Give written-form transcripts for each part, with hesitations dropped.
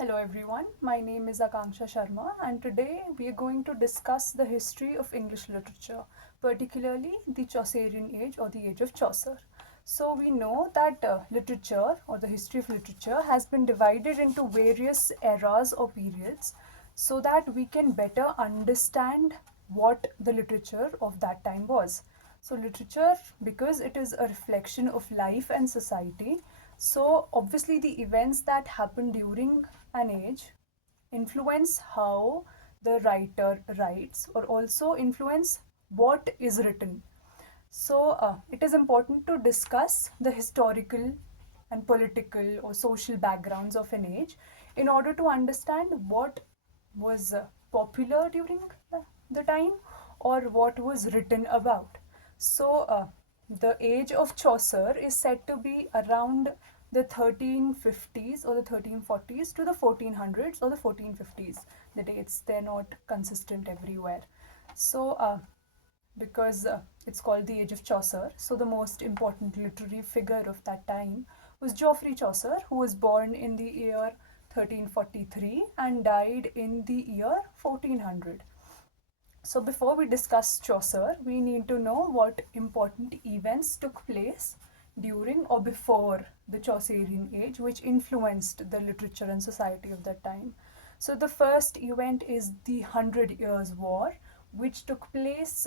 Hello everyone, my name is Aakanksha Sharma and today we are going to discuss the history of English literature, particularly the Chaucerian Age or the Age of Chaucer. So we know that literature or the history of literature has been divided into various eras or periods so that we can better understand what the literature of that time was. So literature, because it is a reflection of life and society, so obviously the events that happen during an age influence how the writer writes or also influence what is written. So it is important to discuss the historical and political or social backgrounds of an age in order to understand what was popular during the time or what was written about. So the age of Chaucer is said to be around the 1350s or the 1340s to the 1400s or the 1450s. The dates, they're not consistent everywhere. So because it's called the Age of Chaucer. So the most important literary figure of that time was Geoffrey Chaucer, who was born in the year 1343 and died in the year 1400. So before we discuss Chaucer, we need to know what important events took place during or before the Chaucerian Age, which influenced the literature and society of that time. So the first event is the Hundred Years' War, which took place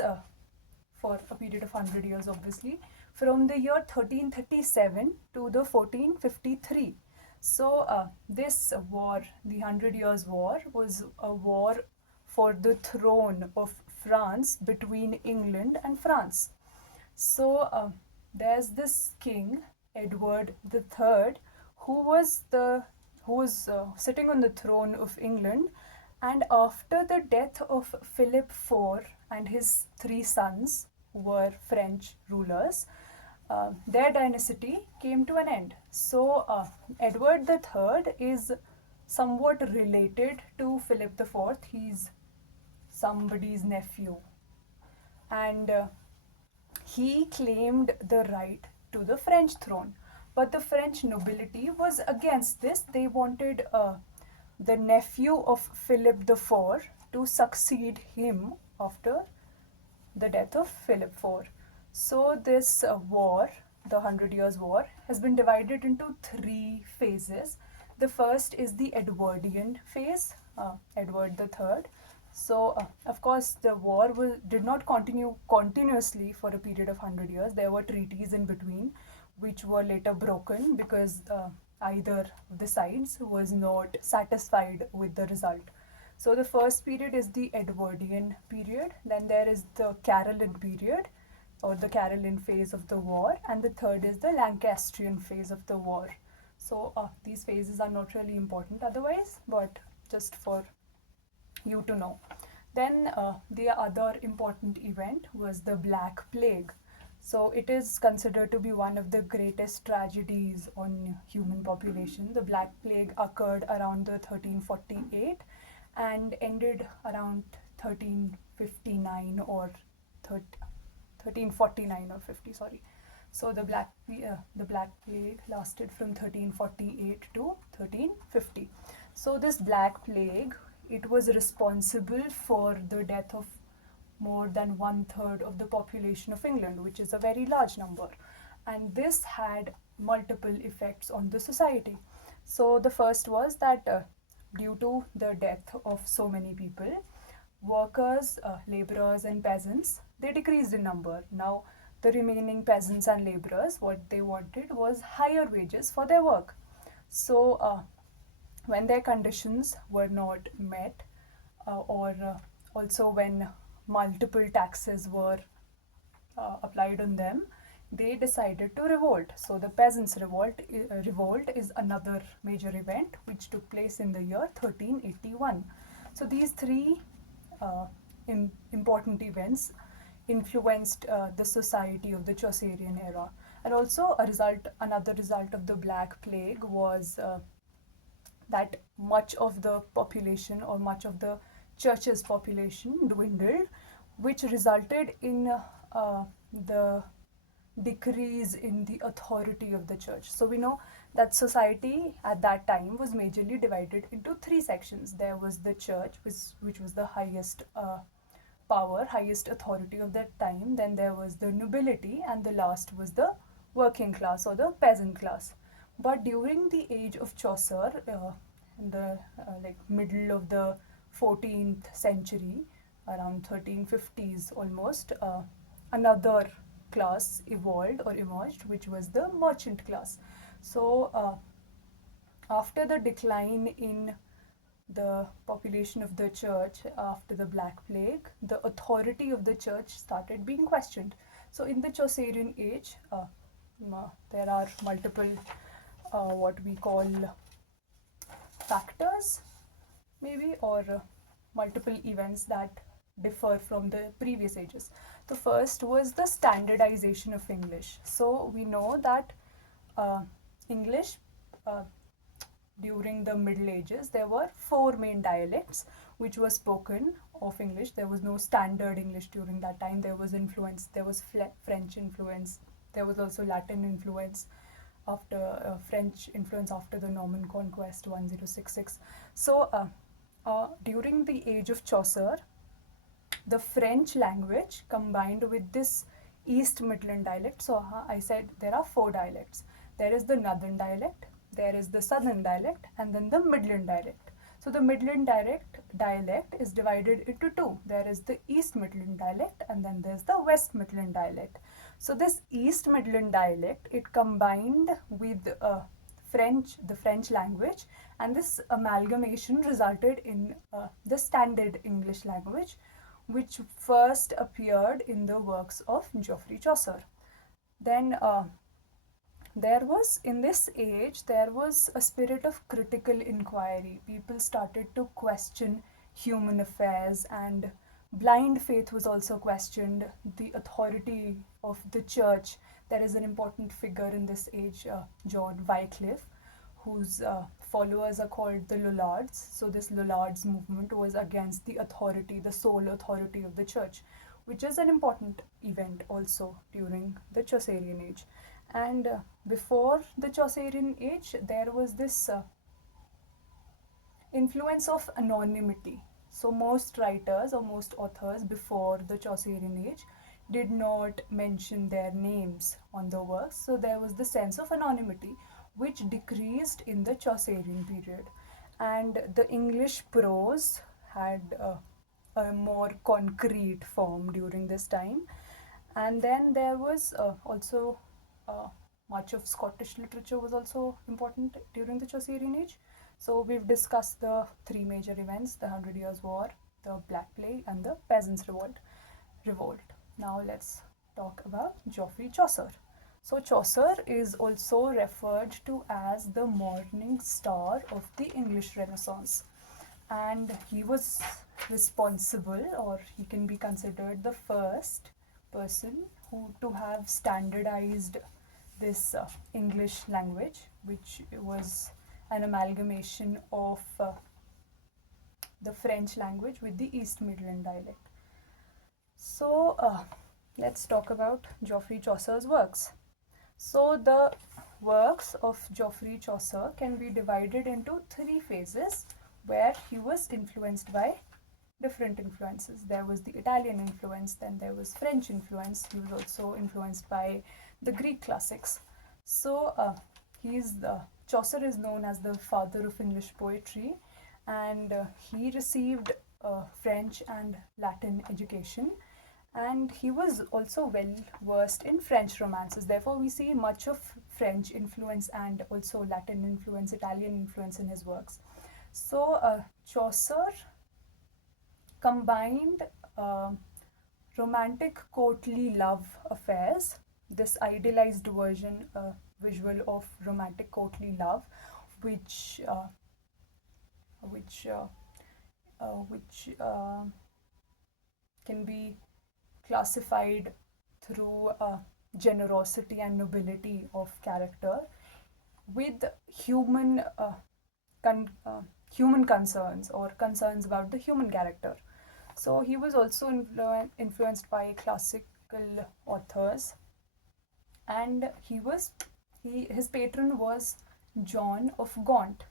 for a period of 100 years, obviously, from the year 1337 to the 1453. So, this war, the Hundred Years' War, was a war for the throne of France between England and France. So, there's this king, Edward III, who was sitting on the throne of England, and after the death of Philip IV and his three sons, who were French rulers, their dynasty came to an end. So, Edward III is somewhat related to Philip IV. He's somebody's nephew. And he claimed the right to the French throne. But the French nobility was against this. They wanted the nephew of Philip IV to succeed him after the death of Philip IV. So, this war, the Hundred Years' War, has been divided into three phases. The first is the Edwardian phase, Edward III. So, of course, the war did not continue continuously for a period of 100 years. There were treaties in between, which were later broken because either of the sides was not satisfied with the result. So the first period is the Edwardian period, then there is the Caroline period or the Caroline phase of the war, and the third is the Lancastrian phase of the war. So these phases are not really important otherwise, but just for you to know. Then the other important event was the Black Plague. So it is considered to be one of the greatest tragedies on human population. The Black Plague occurred around the 1348 and ended around 1359 or 1349 or 50, sorry. So the Black Plague lasted from 1348 to 1350. So this Black Plague, it was responsible for the death of more than 1/3 of the population of England, which is a very large number. And this had multiple effects on the society. So the first was that due to the death of so many people, workers, laborers and peasants, they decreased in number. Now the remaining peasants and laborers, what they wanted was higher wages for their work. So when their conditions were not met, or also when multiple taxes were applied on them, they decided to revolt. So the peasants' revolt is another major event which took place in the year 1381. So these three important events influenced the society of the Chaucerian era. And also another result of the Black Plague was that much of the population or much of the church's population dwindled, which resulted in the decrease in the authority of the church. So we know that society at that time was majorly divided into three sections. There was the church, which was the highest power, highest authority of that time. Then there was the nobility, and the last was the working class or the peasant class. But during the age of Chaucer, in the like middle of the 14th century, around 1350s almost, another class evolved or emerged, which was the merchant class. So after the decline in the population of the church after the Black Plague, the authority of the church started being questioned. So in the Chaucerian age, there are multiple what we call factors, maybe, or multiple events that differ from the previous ages. The first was the standardization of English. So we know that English during the Middle Ages, there were four main dialects which were spoken of English. There was no standard English during that time. There was influence, there was French influence, there was also Latin influence after French influence after the Norman conquest 1066. So during the age of Chaucer, the French language combined with this East Midland dialect. So I said there are four dialects. There is the Northern dialect, there is the Southern dialect, and then the Midland dialect. So the Midland dialect is divided into two. There is the East Midland dialect, and then there's the West Midland dialect. So this East Midland dialect, it combined with the French language, and this amalgamation resulted in the standard English language, which first appeared in the works of Geoffrey Chaucer. Then there was, in this age, there was a spirit of critical inquiry. People started to question human affairs, and blind faith was also questioned. The authority of the church, there is an important figure in this age, John Wycliffe, whose followers are called the Lollards. So this Lollards movement was against the authority, the sole authority of the church, which is an important event also during the Chaucerian age. And before the Chaucerian age, there was this influence of anonymity. So most writers or most authors before the Chaucerian age did not mention their names on the works. So there was the sense of anonymity, which decreased in the Chaucerian period. And the English prose had a more concrete form during this time. And then there was also much of Scottish literature was also important during the Chaucerian age. So we've discussed the three major events: the 100 Years' War, the Black Plague, and the Peasants' Revolt. Now let's talk about Geoffrey Chaucer. So Chaucer is also referred to as the morning star of the English Renaissance, and he was responsible, or he can be considered the first person to have standardized this English language, which was an amalgamation of the French language with the East Midland dialect. So let's talk about Geoffrey Chaucer's works. So the works of Geoffrey Chaucer can be divided into three phases where he was influenced by different influences. There was the Italian influence, then there was French influence. He was also influenced by the Greek classics. So Chaucer is known as the father of English poetry, and he received French and Latin education, and he was also well versed in French romances. Therefore we see much of French influence and also Latin influence, Italian influence in his works. So Chaucer combined romantic courtly love affairs, this idealized visual of romantic courtly love, which can be classified through generosity and nobility of character, with human concerns or concerns about the human character. So he was also influenced by classical authors, and his patron was John of Gaunt.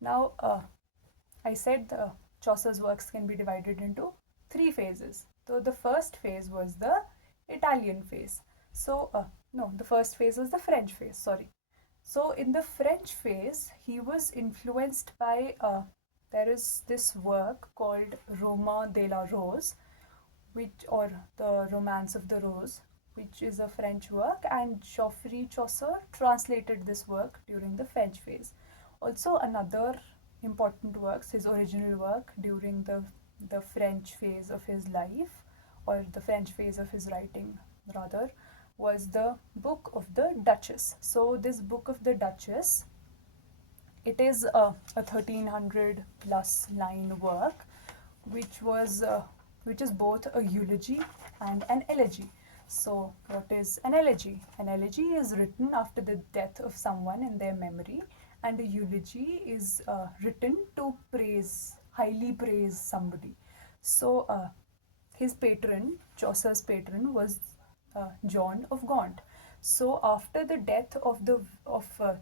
Now, I said the Chaucer's works can be divided into three phases. So the first phase was the Italian phase. So, no, the first phase was the French phase, sorry. So, in the French phase, he was influenced by, there is this work called Roman de la Rose, which, or the Romance of the Rose, which is a French work, and Geoffrey Chaucer translated this work during the French phase. Also, another important works, his original work during the French phase of his life, or the French phase of his writing, rather, was the Book of the Duchess. So, this Book of the Duchess, it is a 1300 plus line work, which was which is both a eulogy and an elegy. So, what is an elegy? An elegy is written after the death of someone in their memory, and a eulogy is written to praise, highly praise somebody. So, his patron, Chaucer's patron, was John of Gaunt. So, after the death of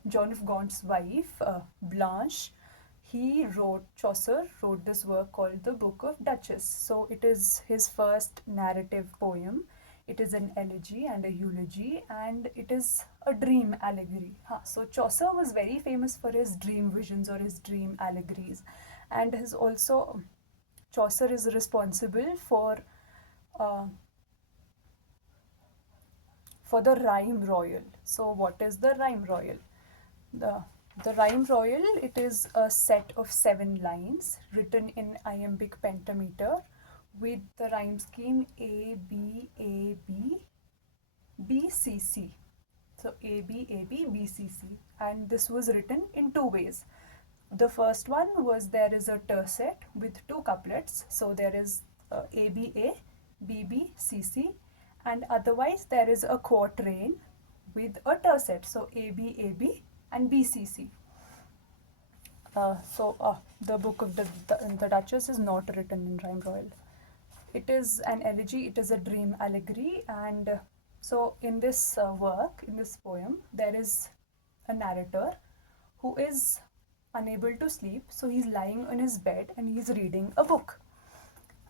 John of Gaunt's wife, Blanche, Chaucer wrote this work called the Book of Duchess. So it is his first narrative poem. It is an elegy and a eulogy, and it is a dream allegory. So Chaucer was very famous for his dream visions or his dream allegories, and his also Chaucer is responsible uh, for the rhyme royal. So what is the rhyme royal? The the rhyme royal, it is a set of 7 lines written in iambic pentameter with the rhyme scheme A B A B B C C. So A B A B B C C, and this was written in 2 ways. The first one was there is a tercet with 2 couplets. So there is A B A B B C C, and otherwise there is a quatrain with a tercet. So A B A B and BCC. The Book of the Duchess is not written in rhyme royal. It is an elegy, it is a dream allegory, and so in this work, in this poem, there is a narrator who is unable to sleep, so he's lying on his bed and he's reading a book.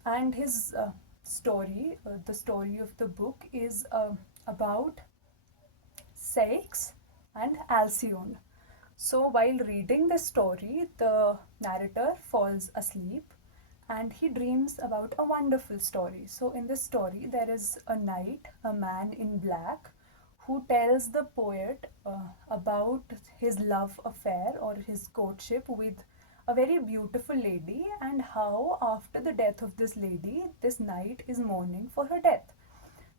And his story, the story of the book is about Ceyx and Alcyone. So, while reading the story, the narrator falls asleep and he dreams about a wonderful story. So, in this story, there is a knight, a man in black, who tells the poet about his love affair or his courtship with a very beautiful lady, and how, after the death of this lady, this knight is mourning for her death.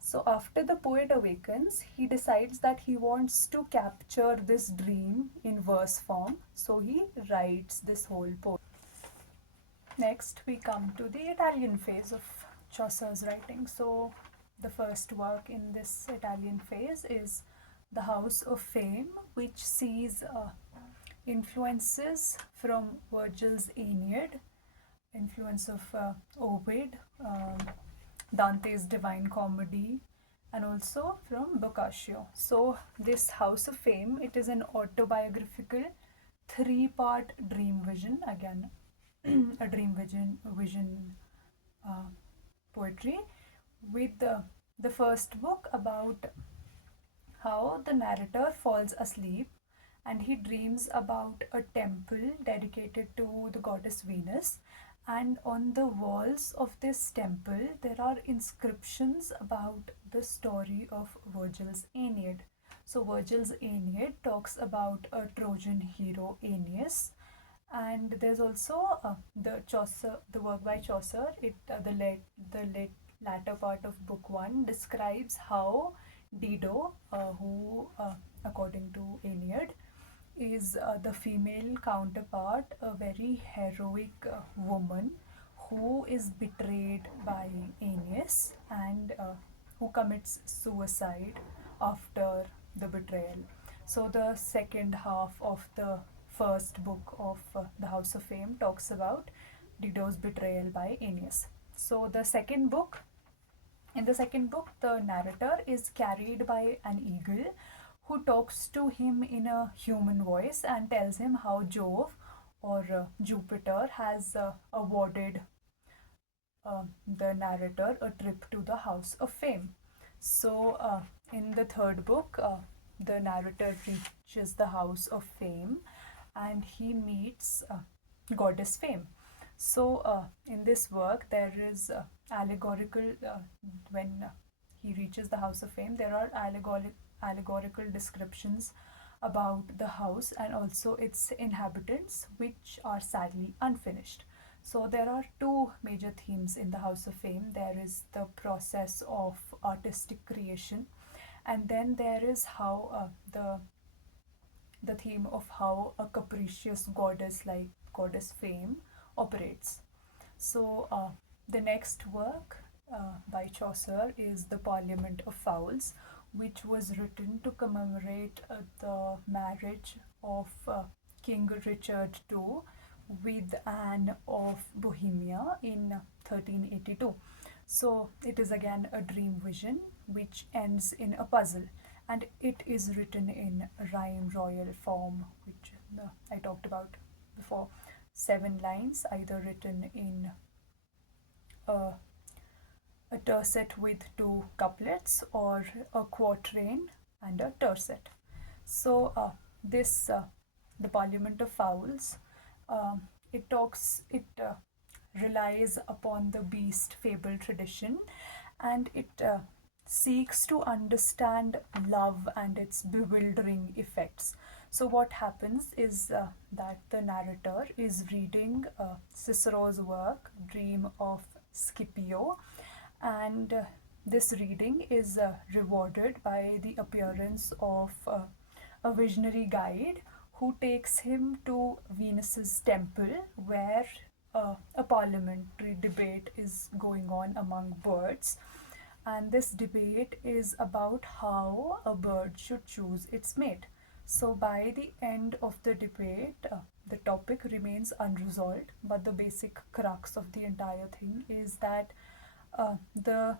So after the poet awakens, he decides that he wants to capture this dream in verse form. So he writes this whole poem. Next, we come to the Italian phase of Chaucer's writing. So the first work in this Italian phase is The House of Fame, which sees influences from Virgil's Aeneid, influence of Ovid, Dante's Divine Comedy, and also from Boccaccio. So this House of Fame, it is an autobiographical 3-part dream vision, again a dream vision poetry, with the first book about how the narrator falls asleep and he dreams about a temple dedicated to the goddess Venus, and on the walls of this temple there are inscriptions about the story of Virgil's Aeneid. So Virgil's Aeneid talks about a Trojan hero, Aeneas, and there's also the work by Chaucer. The latter part of book 1 describes how Dido, who according to Aeneid is the female counterpart, a very heroic woman who is betrayed by Aeneas and who commits suicide after the betrayal. So the second half of the first book of the House of Fame talks about Dido's betrayal by Aeneas. So in the second book, the narrator is carried by an eagle who talks to him in a human voice and tells him how Jove or Jupiter has awarded the narrator a trip to the House of Fame. So, in the third book, the narrator reaches the House of Fame and he meets Goddess Fame. So, in this work, there is allegorical, when he reaches the House of Fame, there are allegorical descriptions about the house and also its inhabitants, which are sadly unfinished. So there are two major themes in the House of Fame. There is the process of artistic creation, and then there is how the theme of how a capricious goddess like Goddess Fame operates. So the next work by Chaucer is the Parliament of Fowls, which was written to commemorate the marriage of King Richard II with Anne of Bohemia in 1382. So it is again a dream vision which ends in a puzzle, and it is written in rhyme royal form, which I talked about before. 7 lines, either written in a, a tercet with two couplets or a quatrain and a tercet. So this the Parliament of Fowls, it relies upon the beast fable tradition, and it seeks to understand love and its bewildering effects. So what happens is that the narrator is reading Cicero's work Dream of Scipio, and this reading is rewarded by the appearance of a visionary guide who takes him to Venus's temple, where a parliamentary debate is going on among birds. And this debate is about how a bird should choose its mate. So, by the end of the debate, the topic remains unresolved, but the basic crux of the entire thing is that the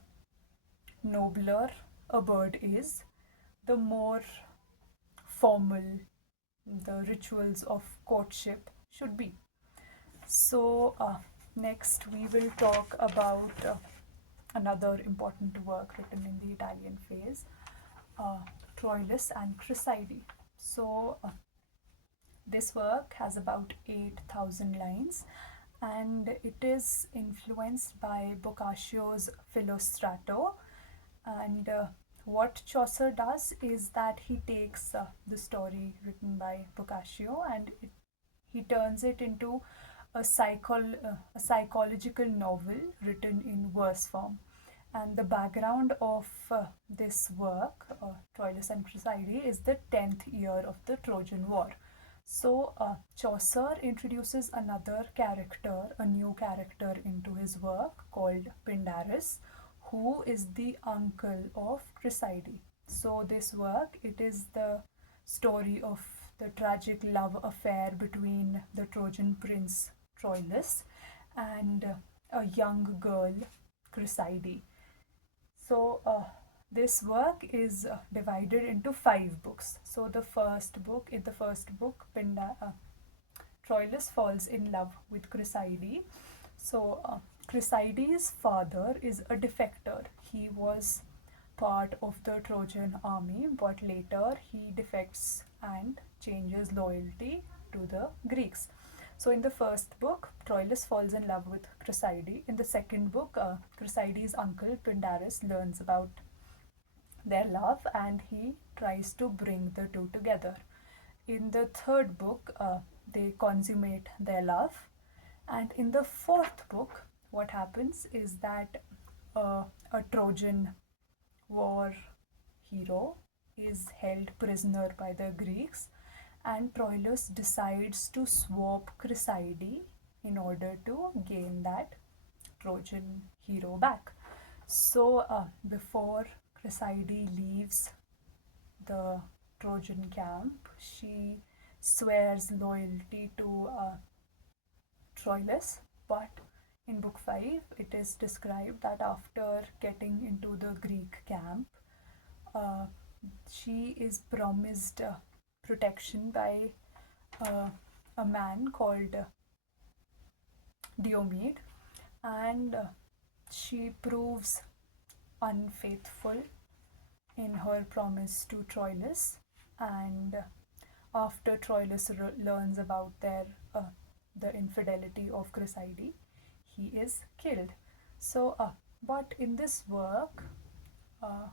nobler a bird is, the more formal the rituals of courtship should be. So, next we will talk about another important work written in the Italian phase, Troilus and Chryside. So, this work has about 8,000 lines, and it is influenced by Boccaccio's Philostrato. And what Chaucer does is that he takes the story written by Boccaccio and he turns it into a psychological novel written in verse form. And the background of this work, Troilus and Chryside, is the 10th year of the Trojan War. So Chaucer introduces another character, a new character into his work called Pindarus, who is the uncle of Chryside. So this work, it is the story of the tragic love affair between the Trojan prince Troilus and a young girl Chryside. So this work is divided into 5 books. So in the first book, Troilus falls in love with Chryside. So Chryside's father is a defector. He was part of the Trojan army, but later he defects and changes loyalty to the Greeks. So in the first book, Troilus falls in love with Chryside. In the second book, Chryside's uncle Pindarus learns about their love and he tries to bring the two together. In the third book, they consummate their love. And in the fourth book, what happens is that a Trojan war hero is held prisoner by the Greeks, and Troilus decides to swap Chryside in order to gain that Trojan hero back. So before Chryside leaves the Trojan camp, she swears loyalty to Troilus, but in book 5 it is described that after getting into the Greek camp, she is promised protection by uh, a man called Diomed, and she proves unfaithful in her promise to Troilus, and after Troilus learns about the infidelity of Chryside, he is killed. So, but in this work, uh,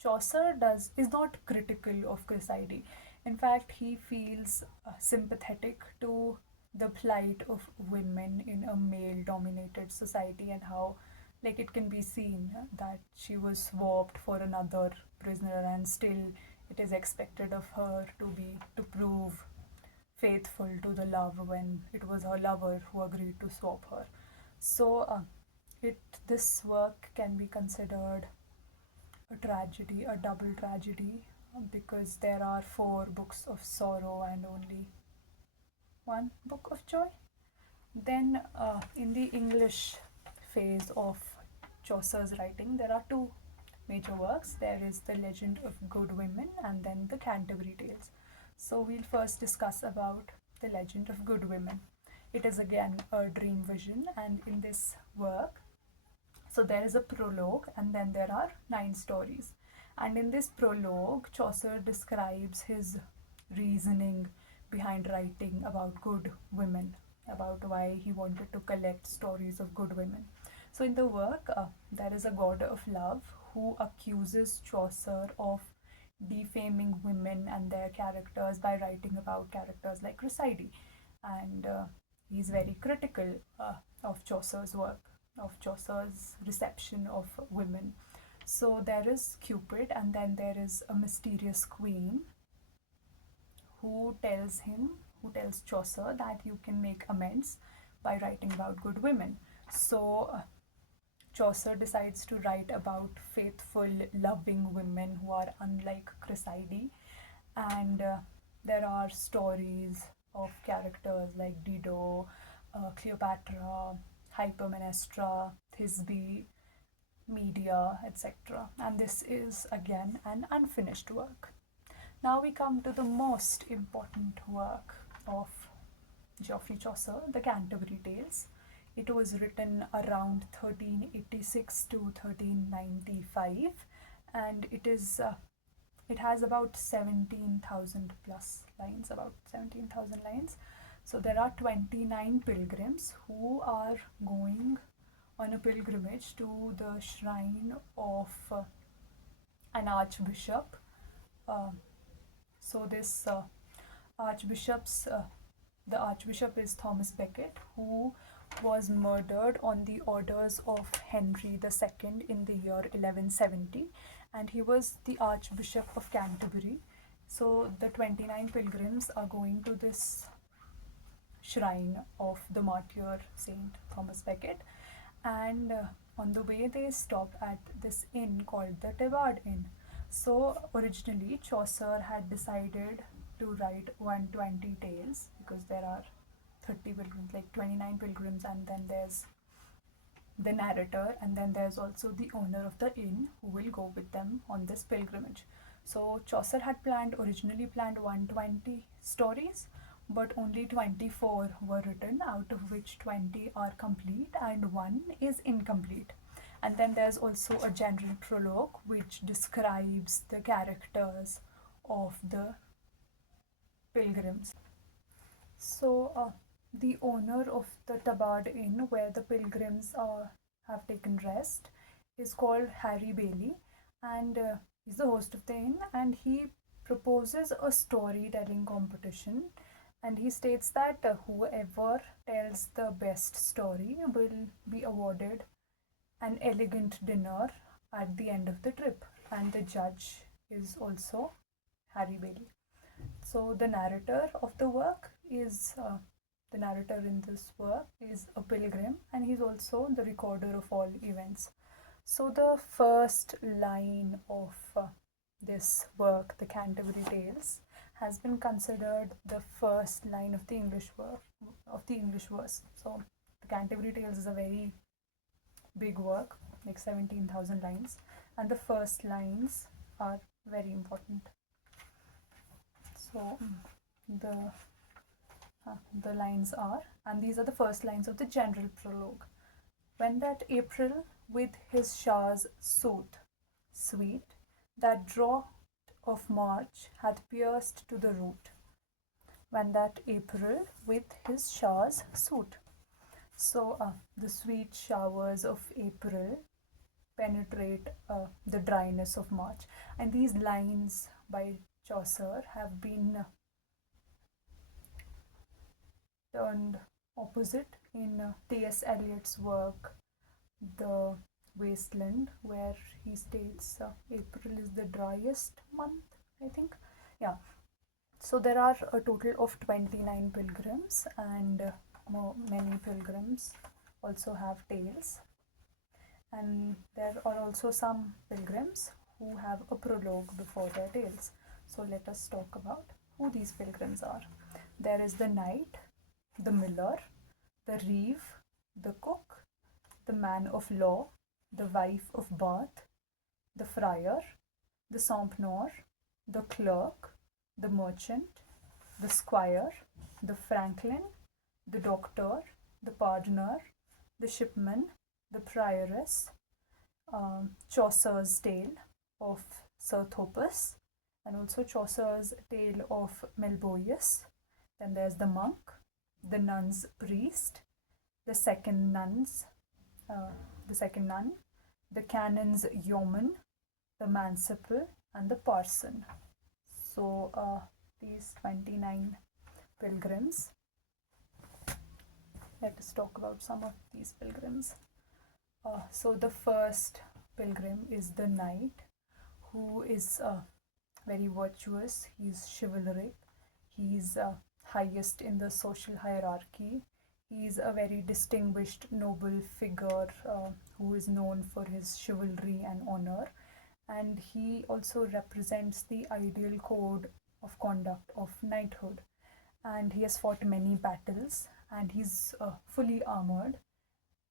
Chaucer is not critical of Chryside. In fact, he feels sympathetic to the plight of women in a male-dominated society, and how, like, it can be seen that she was swapped for another prisoner, and still it is expected of her to prove faithful to the love when it was her lover who agreed to swap her. So, it this work can be considered a tragedy, a double tragedy, because there are four books of sorrow and only one book of joy. Then, in the English phase of Chaucer's writing, there are two major works. There is the Legend of Good Women and then the Canterbury Tales. So we'll first discuss about the Legend of Good Women. It is again a dream vision, and in this work, so there is a prologue and then there are 9 stories. And in this prologue, Chaucer describes his reasoning behind writing about good women, about why he wanted to collect stories of good women. So in the work, there is a god of love who accuses Chaucer of defaming women and their characters by writing about characters like Chryside. And he's very critical of Chaucer's work, of Chaucer's reception of women. So there is Cupid, and then there is a mysterious queen who tells Chaucer that you can make amends by writing about good women. So Chaucer decides to write about faithful, loving women who are unlike Chryside, and there are stories of characters like Dido, Cleopatra, Hypermnestra, Thisbe, Medea, etc. And this is again an unfinished work. Now we come to the most important work of Geoffrey Chaucer, the Canterbury Tales. It was written around 1386 to 1395, and it has about 17,000 plus lines, about 17,000 lines. So there are 29 pilgrims who are going on a pilgrimage to the shrine of an archbishop. So this archbishop's the archbishop is Thomas Becket, who was murdered on the orders of Henry II in the year 1170, and he was the Archbishop of Canterbury. So the 29 pilgrims are going to this shrine of the martyr Saint Thomas Becket, and on the way they stop at this inn called the Tabard Inn. So originally Chaucer had decided to write 120 tales, because there are 30 pilgrims, like 29 pilgrims, and then there's the narrator, and then there's also the owner of the inn who will go with them on this pilgrimage. So Chaucer had originally planned 120 stories, but only 24 were written, out of which 20 are complete and one is incomplete. And then there's also a general prologue which describes the characters of the pilgrims. So, the owner of the Tabard Inn, where the pilgrims have taken rest, is called Harry Bailey, and he's the host of the inn, and he proposes a storytelling competition, and he states that whoever tells the best story will be awarded an elegant dinner at the end of the trip, and the judge is also Harry Bailey. So the narrator of the narrator in this work is a pilgrim, and he's also the recorder of all events. So the first line of this work, the Canterbury Tales, has been considered the first line of the English verse. So the Canterbury Tales is a very big work, like 17,000 lines, and the first lines are very important. So the the lines are, and these are the first lines of the general prologue. When that April with his showers sooth, sweet, that draught of March hath pierced to the root. When that April with his showers sooth. So the sweet showers of April penetrate the dryness of March. And these lines by Chaucer have been turned opposite in T.S. Eliot's work, The Wasteland, where he states April is the driest month, I think. Yeah. So there are a total of 29 pilgrims, and many pilgrims also have tales. And there are also some pilgrims who have a prologue before their tales. So let us talk about who these pilgrims are. There is the knight, the miller, the reeve, the cook, the man of law, the wife of Bath, the friar, the sompnour, the clerk, the merchant, the squire, the franklin, the doctor, the pardoner, the shipman, the prioress, Chaucer's tale of Sir Thopas, and also Chaucer's tale of Melboius. Then there's the monk, the nun's priest, the second nuns, the second nun, the canon's yeoman, the manciple, and the parson. So these 29 pilgrims. Let us talk about some of these pilgrims. So the first pilgrim is the knight, who is very virtuous. He's chivalric. He's highest in the social hierarchy. He's a very distinguished noble figure who is known for his chivalry and honor. And he also represents the ideal code of conduct of knighthood. And he has fought many battles, and he's fully armored.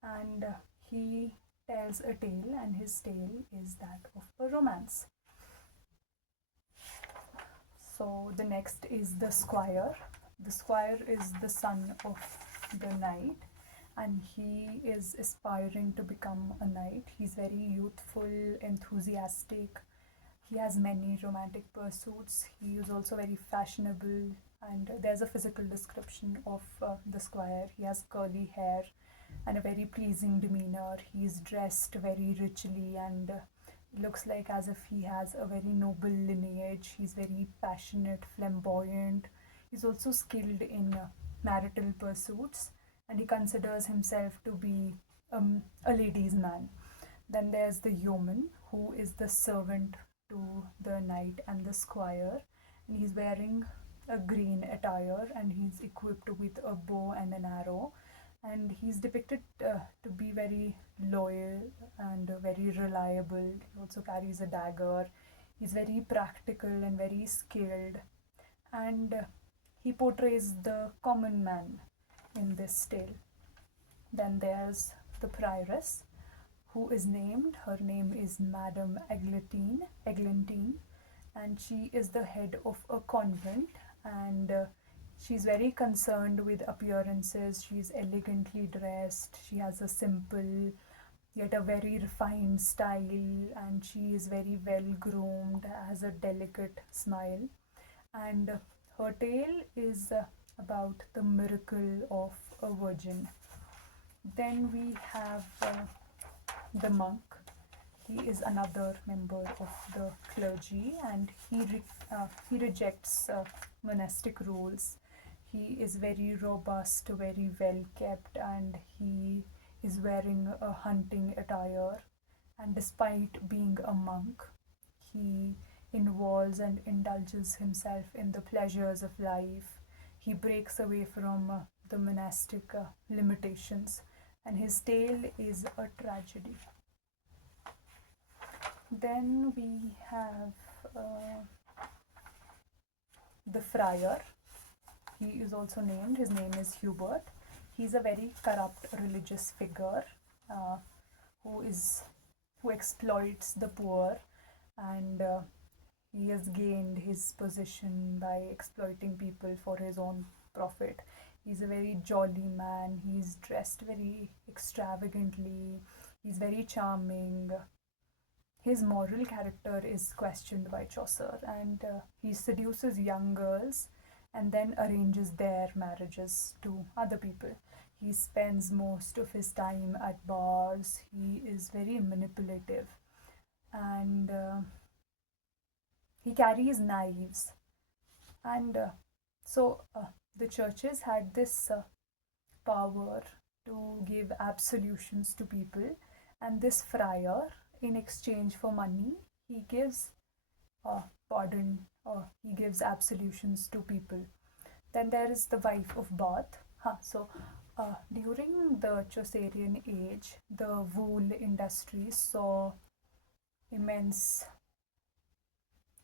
And he tells a tale, and his tale is that of a romance. So the next is the squire. The squire is the son of the knight, and he is aspiring to become a knight. He's very youthful, enthusiastic. He has many romantic pursuits. He is also very fashionable, and there's a physical description of the squire. He has curly hair and a very pleasing demeanor. He's dressed very richly and looks like as if he has a very noble lineage. He's very passionate, flamboyant. He's also skilled in marital pursuits, and he considers himself to be a ladies' man. Then there's the yeoman, who is the servant to the knight and the squire, and he's wearing a green attire, and he's equipped with a bow and an arrow, and he's depicted to be very loyal and very reliable. He also carries a dagger. He's very practical and very skilled, and he portrays the common man in this tale. Then there's the prioress, who is named, her name is Madame Eglantine, and she is the head of a convent, and she's very concerned with appearances. She's elegantly dressed. She has a simple yet a very refined style, and she is very well groomed, has a delicate smile. And her tale is about the miracle of a virgin. Then we have the monk. He is another member of the clergy, and he rejects monastic rules. He is very robust, very well kept, and he is wearing a hunting attire. And despite being a monk, he involves and indulges himself in the pleasures of life. He breaks away from the monastic limitations, and his tale is a tragedy. Then we have the friar. He is also named, his name is Hubert. He's a very corrupt religious figure who exploits the poor, and He has gained his position by exploiting people for his own profit. He's a very jolly man. He's dressed very extravagantly. He's very charming. His moral character is questioned by Chaucer, and he seduces young girls and then arranges their marriages to other people. He spends most of his time at bars. He is very manipulative, and he carries knives. And the churches had this power to give absolutions to people, and this friar, in exchange for money, he gives pardon, he gives absolutions to people. Then there is the wife of Bath. During the Chaucerian age, the wool industry saw immense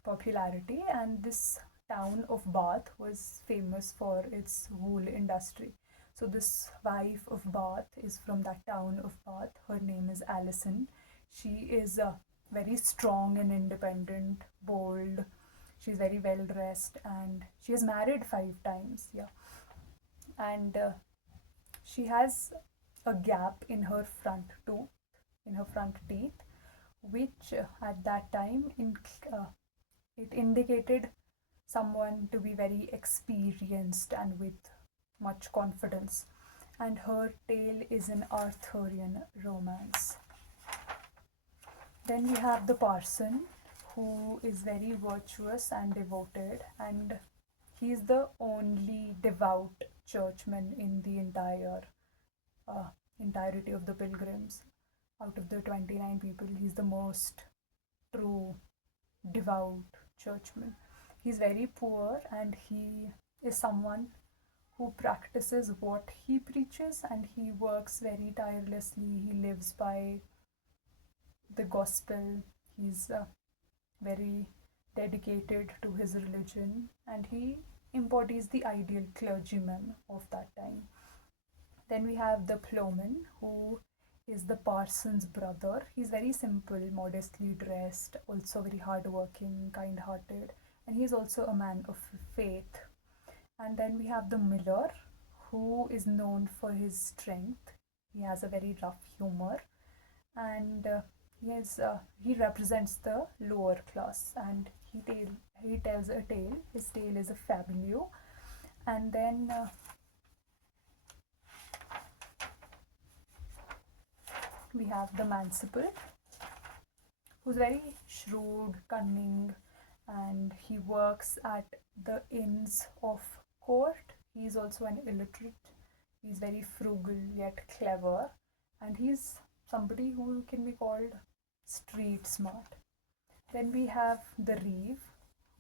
popularity, and this town of Bath was famous for its wool industry. So, this wife of Bath is from that town of Bath. Her name is Alison. She is very strong and independent, bold. She's very well dressed, and she has married 5 times. Yeah, and she has a gap in her front tooth, in her front teeth, which at that time it indicated someone to be very experienced and with much confidence. And her tale is an Arthurian romance. Then we have the parson, who is very virtuous and devoted, and he is the only devout churchman in the entirety of the pilgrims. Out of the 29 people, he's the most true devout churchman. He's very poor, and he is someone who practices what he preaches, and he works very tirelessly. He lives by the gospel. He's very dedicated to his religion, and he embodies the ideal clergyman of that time. Then we have the plowman, who is the parson's brother. He's very simple, modestly dressed, also very hardworking, kind hearted, and he's also a man of faith. And then we have the miller, who is known for his strength. He has a very rough humor, and he represents the lower class, and he tells a tale. His tale is a fabuleux. And then we have the manciple, who's very shrewd, cunning, and he works at the inns of court. He's also an illiterate. He's very frugal yet clever, and he's somebody who can be called street smart. Then we have the reeve,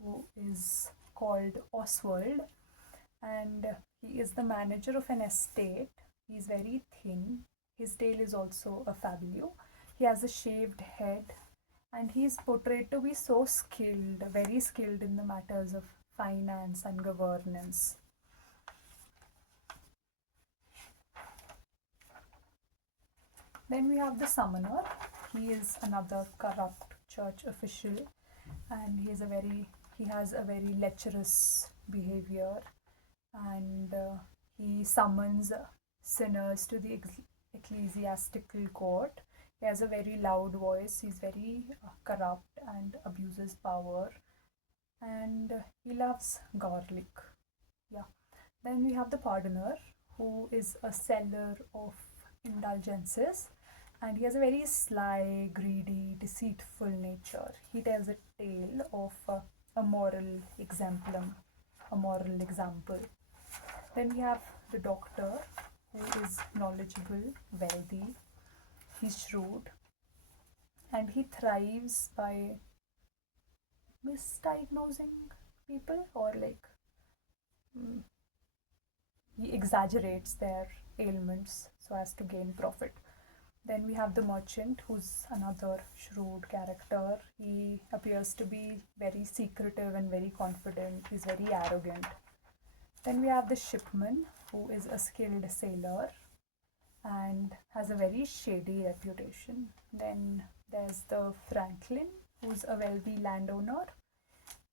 who is called Oswald, and he is the manager of an estate. He's very thin. His tail is also a fabuleux. He has a shaved head, and he is portrayed to be so skilled, very skilled in the matters of finance and governance. Then we have the summoner. He is another corrupt church official, and he has a very lecherous behavior, and he summons sinners to the ecclesiastical court. He has a very loud voice. He's very corrupt and abuses power, and he loves garlic. Yeah. Then we have the pardoner, who is a seller of indulgences, and he has a very sly, greedy, deceitful nature. He tells a tale of a moral exemplum, a moral example. Then we have the doctor, who is knowledgeable, wealthy, he's shrewd, and he thrives by misdiagnosing people, or he exaggerates their ailments so as to gain profit. Then we have the merchant, who's another shrewd character. He appears to be very secretive and very confident. He's very arrogant. Then we have the shipman, who is a skilled sailor and has a very shady reputation. Then there's the franklin, who's a wealthy landowner,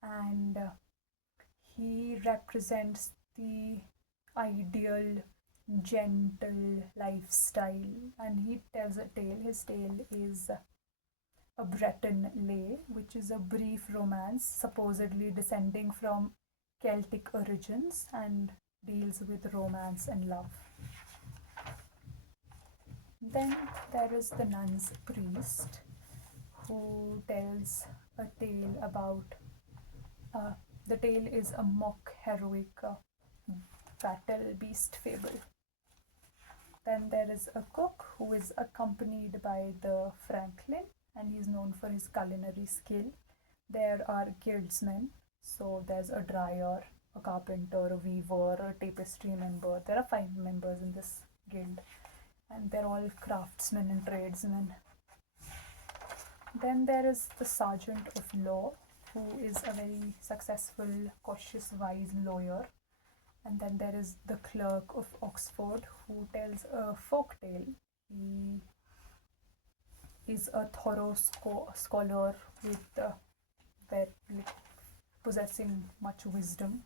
and he represents the ideal gentle lifestyle, and he tells a tale. His tale is a Breton lay, which is a brief romance supposedly descending from Celtic origins and deals with romance and love. Then there is the nun's priest, who tells a tale about uh, the tale is a mock heroic battle beast fable. Then there is a cook who is accompanied by the franklin, and he is known for his culinary skill. There are guildsmen, so there's a dryer, a carpenter, a weaver, a tapestry member. There are 5 members in this guild, and they're all craftsmen and tradesmen. Then there is the sergeant of law, who is a very successful, cautious, wise lawyer. And then there is the clerk of Oxford, who tells a folk tale. He is a thorough scholar with possessing much wisdom.